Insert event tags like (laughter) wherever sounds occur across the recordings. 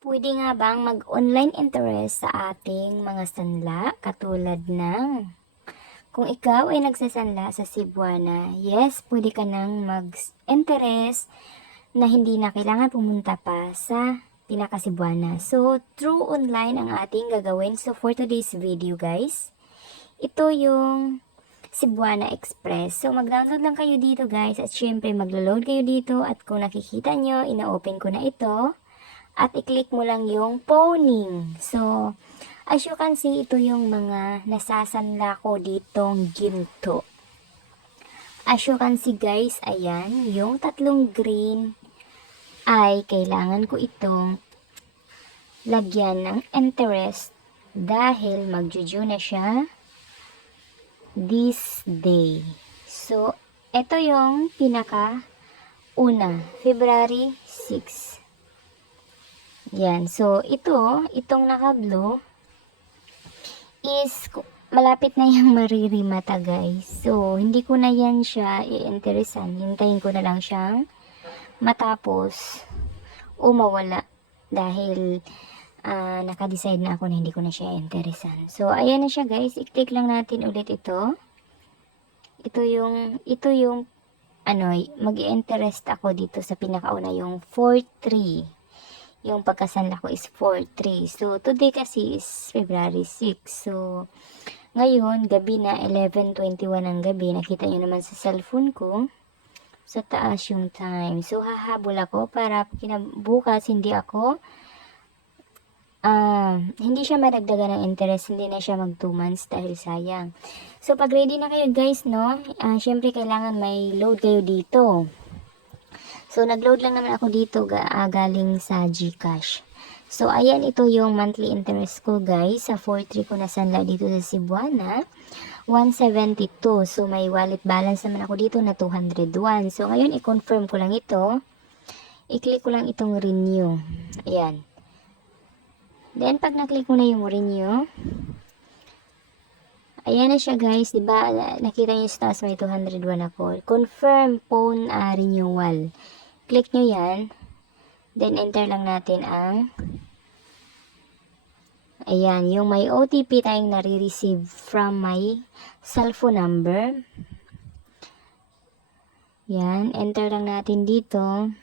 Pwede nga bang mag-online interest sa ating mga sanla katulad ng kung ikaw ay nagsasanla sa Cebuana, yes, pwede ka nang mag-interest na hindi na kailangan pumunta pa sa pinaka Cebuana. So, through online ang ating gagawin. So, for today's video guys, ito yung Cebuana Express. So, mag-download lang kayo dito guys at syempre maglo-load kayo dito at kung nakikita nyo, ina-open ko na ito at i-click mo lang yung phoning. So, as you can see, ito yung mga nasasanla ko ditong ginto. As you can see guys, ayan, yung tatlong green ay kailangan ko itong lagyan ng interest dahil magjuju na siya this day. So, ito yung pinaka una, February 6. Yan. So, ito, itong naka-blue is malapit na yung (laughs) maririmata guys. So, hindi ko na yan siya i-interesan. Hintayin ko na lang siyang matapos o mawala dahil ah, naka-decide na ako na hindi ko na siya interesan. So, ayan na siya guys. I-click lang natin ulit ito. Ito yung, ito yung, ano, mag-interest ako dito sa pinakauna, yung 4-3. Yung pagkasanla ko is 4-3. So, today kasi is February 6. So, ngayon, gabi na, 11.21 ng gabi. Nakita nyo naman sa cellphone ko sa taas yung time. So, hahabol ako para kinabukas hindi ako ah hindi siya madagdagan ng interest, hindi na siya mag 2 months dahil sayang. So, pag ready na kayo guys, no, ah syempre kailangan may load kayo dito. So, nag-load lang naman ako dito ah, galing sa GCash. So, ayan, ito yung monthly interest ko guys. Sa 4.3 ko na sanla dito sa Cebuana. 172. So, may wallet balance naman ako dito na 201. So, ngayon, i-confirm ko lang ito. I-click ko lang itong renew. Ayan. Then, pag na-click mo na yung renew, ayan na siya guys. Diba, nakita nyo sa taas may 201 ako. Confirm phone ah, renewal. Click nyo yan. Then, enter lang natin ang Ayan, yung may OTP tayong nare-receive from my cellphone number. Yan, enter lang natin dito.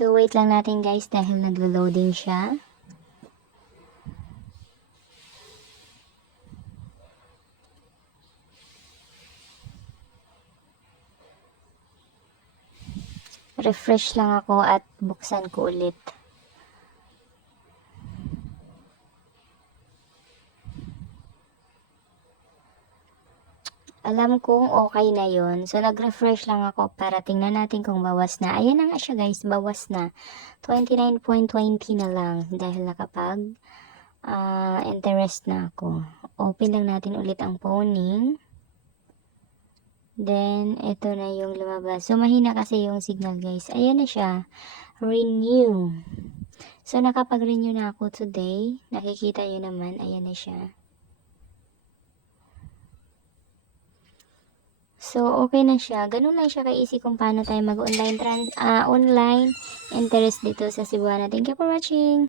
So, wait lang natin guys dahil naglo-loading siya. Refresh lang ako at buksan ko ulit. Alam kong okay na yon So, nag-refresh lang ako para tingnan natin kung bawas na. Ayan na nga siya guys, bawas na. 29.20 na lang dahil nakapag ah, interest na ako. Open lang natin ulit ang phoning. Then, ito na yung lumabas. So, mahina kasi yung signal guys. Ayan na siya. Renew. So, nakapag-renew na ako today. Nakikita nyo naman. Ayan na siya. So, okay na siya. Ganun lang siya ka-easy kung paano tayo mag-online trans ah online interest dito sa Cebuana. Thank you for watching.